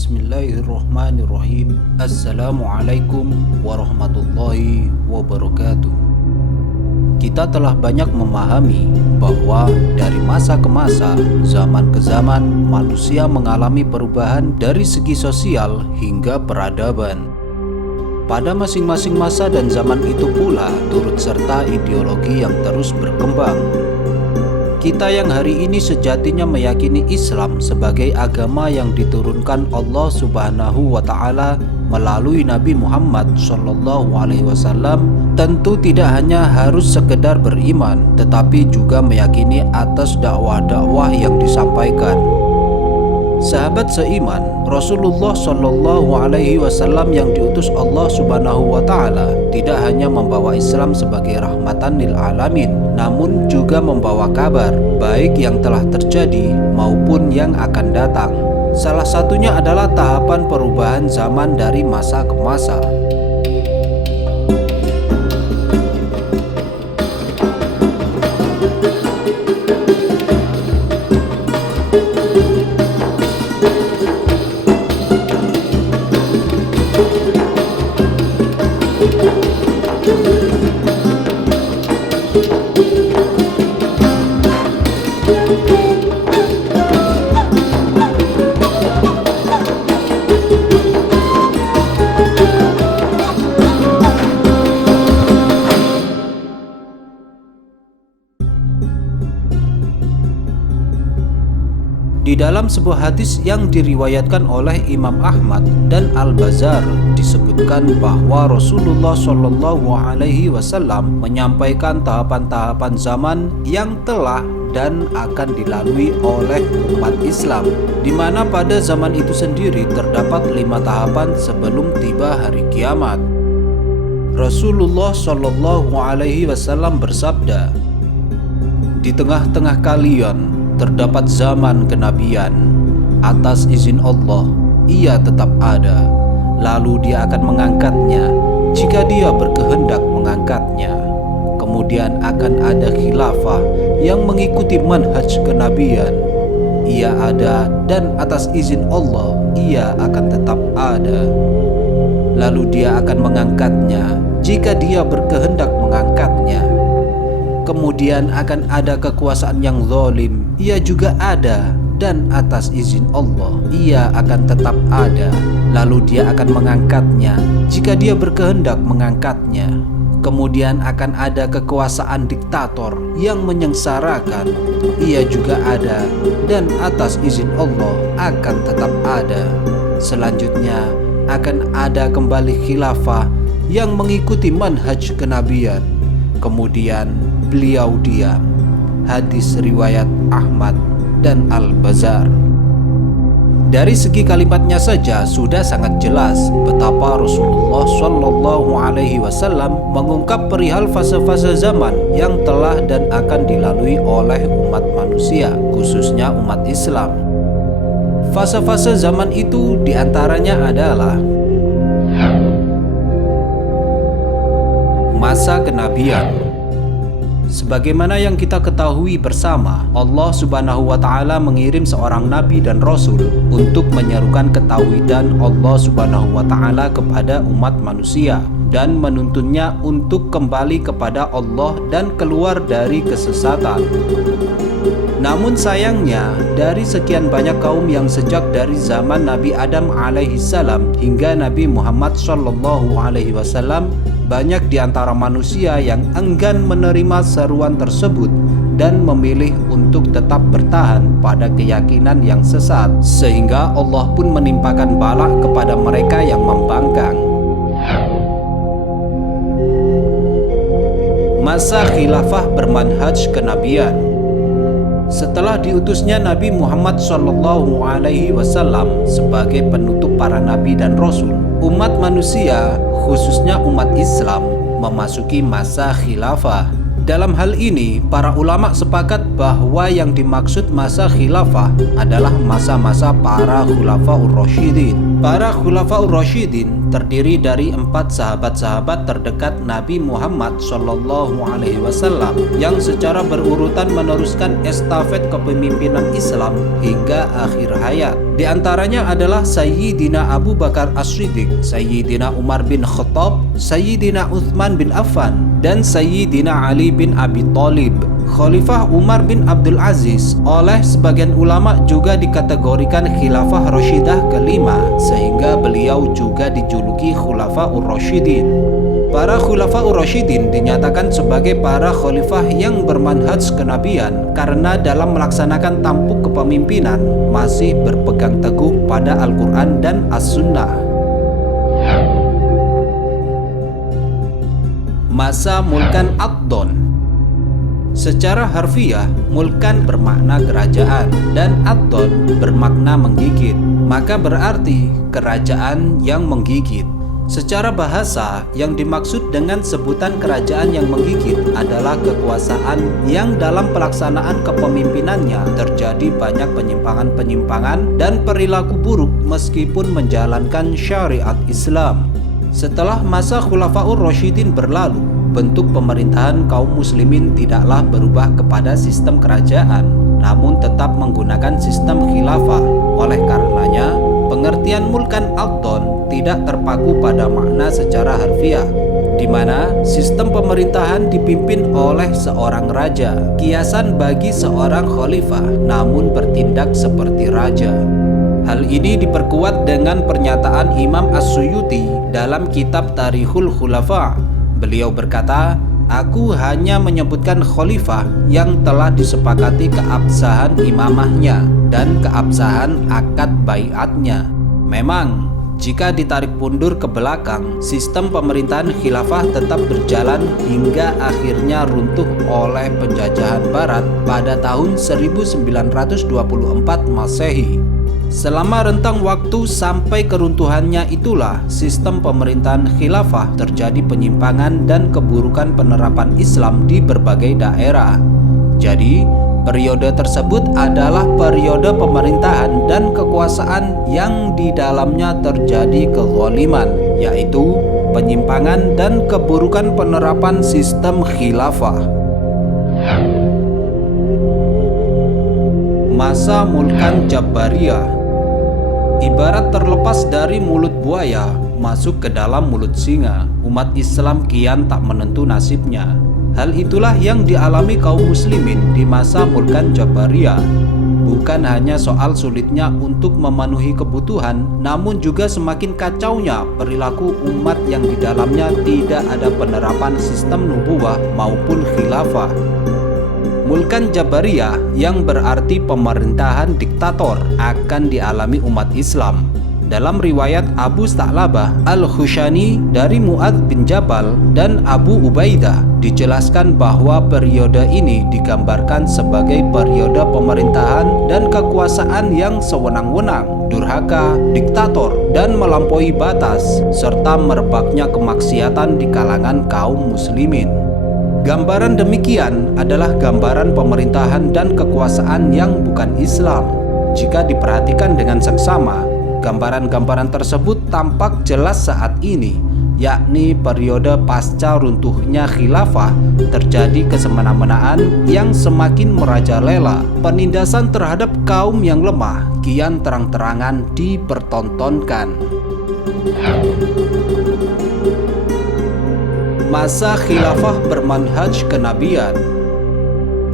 Bismillahirrahmanirrahim. Assalamualaikum warahmatullahi wabarakatuh. Kita telah banyak memahami bahwa dari masa ke masa, zaman ke zaman, manusia mengalami perubahan dari segi sosial hingga peradaban. Pada masing-masing masa dan zaman itu pula turut serta ideologi yang terus berkembang. Kita yang hari ini sejatinya meyakini Islam sebagai agama yang diturunkan Allah Subhanahu wa Ta'ala melalui Nabi Muhammad SAW, tentu tidak hanya harus sekedar beriman, tetapi juga meyakini atas dakwah-dakwah yang disampaikan. Sahabat seiman, Rasulullah SAW yang diutus Allah Subhanahu wa Ta'ala tidak hanya membawa Islam sebagai rahmatan lil alamin, namun juga membawa kabar baik yang telah terjadi maupun yang akan datang. Salah satunya adalah tahapan perubahan zaman dari masa ke masa. Di dalam sebuah hadis yang diriwayatkan oleh Imam Ahmad dan Al-Bazzar disebutkan bahwa Rasulullah SAW menyampaikan tahapan-tahapan zaman yang telah dan akan dilalui oleh umat Islam, di mana pada zaman itu sendiri terdapat 5 tahapan sebelum tiba hari kiamat. Rasulullah SAW bersabda, "Di tengah-tengah kalian terdapat zaman kenabian. Atas izin Allah, ia tetap ada. Lalu dia akan mengangkatnya jika dia berkehendak mengangkatnya. Kemudian akan ada khilafah yang mengikuti manhaj kenabian. Ia ada dan atas izin Allah, ia akan tetap ada. Lalu dia akan mengangkatnya jika dia berkehendak mengangkatnya. Kemudian akan ada kekuasaan yang zalim, ia juga ada, dan atas izin Allah ia akan tetap ada. Lalu dia akan mengangkatnya jika dia berkehendak mengangkatnya. Kemudian akan ada kekuasaan diktator yang menyengsarakan, ia juga ada, dan atas izin Allah akan tetap ada. Selanjutnya akan ada kembali khilafah yang mengikuti manhaj kenabian. Kemudian beliau diam." Hadis riwayat Ahmad dan Al-Bazzar. Dari segi kalimatnya saja sudah sangat jelas betapa Rasulullah SAW mengungkap perihal fase-fase zaman yang telah dan akan dilalui oleh umat manusia, khususnya umat Islam. Fase-fase zaman itu diantaranya adalah masa kenabian. Sebagaimana yang kita ketahui bersama, Allah Subhanahu wa Ta'ala mengirim seorang nabi dan rasul untuk menyerukan ketauhidan Allah Subhanahu wa Ta'ala kepada umat manusia dan menuntunnya untuk kembali kepada Allah dan keluar dari kesesatan. Namun sayangnya, dari sekian banyak kaum yang sejak dari zaman Nabi Adam alaihissalam hingga Nabi Muhammad SAW, banyak di antara manusia yang enggan menerima seruan tersebut dan memilih untuk tetap bertahan pada keyakinan yang sesat, sehingga Allah pun menimpakan bala kepada mereka yang membangkang. Masa khilafah bermanhaj kenabian. Setelah diutusnya Nabi Muhammad SAW sebagai penutup para nabi dan rasul, umat manusia, khususnya umat Islam, memasuki masa khilafah. Dalam hal ini, para ulama sepakat bahwa yang dimaksud masa khilafah adalah masa-masa para khulafaur rasyidin. Para khulafaur rasyidin terdiri dari 4 sahabat-sahabat terdekat Nabi Muhammad SAW yang secara berurutan meneruskan estafet kepemimpinan Islam hingga akhir hayat. Di antaranya adalah Sayyidina Abu Bakar As-Siddiq, Sayyidina Umar bin Khattab, Sayyidina Uthman bin Affan, dan Sayyidina Ali bin Abi Thalib. Khalifah Umar bin Abdul Aziz oleh sebagian ulama juga dikategorikan Khilafah Rasyidah kelima, sehingga beliau juga dijuluki Khulafaur Rasyidin. Para Khulafaur Rasyidin dinyatakan sebagai para khalifah yang bermanhaj kenabian karena dalam melaksanakan tampuk kepemimpinan masih berpegang teguh pada Al-Quran dan As-Sunnah. Masa Mulkan Ad-Don. Secara harfiah, mulkan bermakna kerajaan dan ad-don bermakna menggigit, maka berarti kerajaan yang menggigit. Secara bahasa, yang dimaksud dengan sebutan kerajaan yang menggigit adalah kekuasaan yang dalam pelaksanaan kepemimpinannya terjadi banyak penyimpangan-penyimpangan dan perilaku buruk meskipun menjalankan syariat Islam. Setelah masa Khulafaur Rasyidin berlalu, bentuk pemerintahan kaum muslimin tidaklah berubah kepada sistem kerajaan, namun tetap menggunakan sistem khilafah. Oleh karenanya, pengertian mulkan ad-don tidak terpaku pada makna secara harfiah, di mana sistem pemerintahan dipimpin oleh seorang raja, kiasan bagi seorang khalifah, namun bertindak seperti raja. Hal ini diperkuat dengan pernyataan Imam As-Suyuti dalam kitab Tarikhul Khulafa. Beliau berkata, "Aku hanya menyebutkan khalifah yang telah disepakati keabsahan imamahnya dan keabsahan akad baiatnya." Memang, jika ditarik mundur ke belakang, sistem pemerintahan khilafah tetap berjalan hingga akhirnya runtuh oleh penjajahan barat pada tahun 1924 Masehi. Selama rentang waktu sampai keruntuhannya itulah sistem pemerintahan khilafah terjadi penyimpangan dan keburukan penerapan Islam di berbagai daerah. Jadi, periode tersebut adalah periode pemerintahan dan kekuasaan yang di dalamnya terjadi kezaliman, yaitu penyimpangan dan keburukan penerapan sistem khilafah. Masa Mulkan Jabariyah. Ibarat terlepas dari mulut buaya masuk ke dalam mulut singa, umat Islam kian tak menentu nasibnya. Hal itulah yang dialami kaum muslimin di masa Mulkan Jabariyah. Bukan hanya soal sulitnya untuk memenuhi kebutuhan, namun juga semakin kacaunya perilaku umat yang di dalamnya tidak ada penerapan sistem nubuwah maupun khilafah. Mulkan Jabariyah yang berarti pemerintahan diktator akan dialami umat Islam. Dalam riwayat Abu Sta'labah Al-Khushani dari Mu'adz bin Jabal dan Abu Ubaidah dijelaskan bahwa periode ini digambarkan sebagai periode pemerintahan dan kekuasaan yang sewenang-wenang, durhaka, diktator, dan melampaui batas, serta merebaknya kemaksiatan di kalangan kaum muslimin. Gambaran demikian adalah gambaran pemerintahan dan kekuasaan yang bukan Islam. Jika diperhatikan dengan seksama, gambaran-gambaran tersebut tampak jelas saat ini, yakni periode pasca runtuhnya khilafah terjadi kesemena-menaan yang semakin merajalela. Penindasan terhadap kaum yang lemah kian terang-terangan dipertontonkan. Masa khilafah bermanhaj kenabian.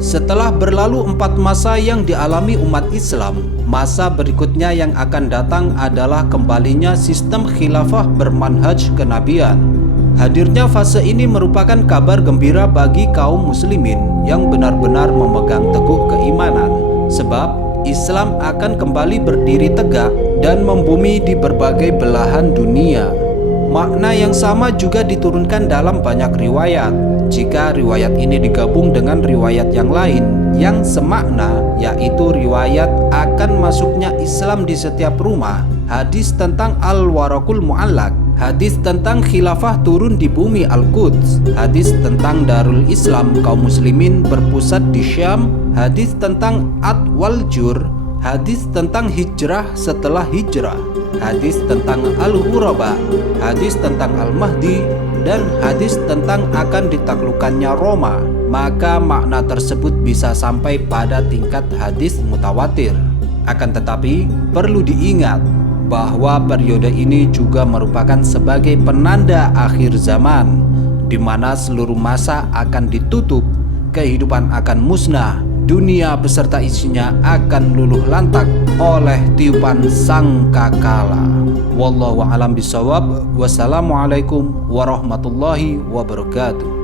Setelah berlalu 4 masa yang dialami umat Islam, masa berikutnya yang akan datang adalah kembalinya sistem khilafah bermanhaj kenabian. Hadirnya fase ini merupakan kabar gembira bagi kaum muslimin yang benar-benar memegang teguh keimanan, sebab Islam akan kembali berdiri tegak dan membumi di berbagai belahan dunia. Makna yang sama juga diturunkan dalam banyak riwayat. Jika riwayat ini digabung dengan riwayat yang lain yang semakna, yaitu riwayat akan masuknya Islam di setiap rumah, hadis tentang Al-Warakul Mu'allaq, hadis tentang khilafah turun di bumi Al-Quds, hadis tentang Darul Islam kaum muslimin berpusat di Syam, hadis tentang Ad wal Jur, hadis tentang hijrah setelah hijrah, hadis tentang Al-Ghuraba, hadis tentang Al-Mahdi, dan hadis tentang akan ditaklukkannya Roma, maka makna tersebut bisa sampai pada tingkat hadis mutawatir. Akan tetapi perlu diingat bahwa periode ini juga merupakan sebagai penanda akhir zaman, di mana seluruh masa akan ditutup, kehidupan akan musnah, dunia beserta isinya akan luluh lantak oleh tiupan sangkakala. Wallahu a'lam bishawab. Wassalamualaikum warahmatullahi wabarakatuh.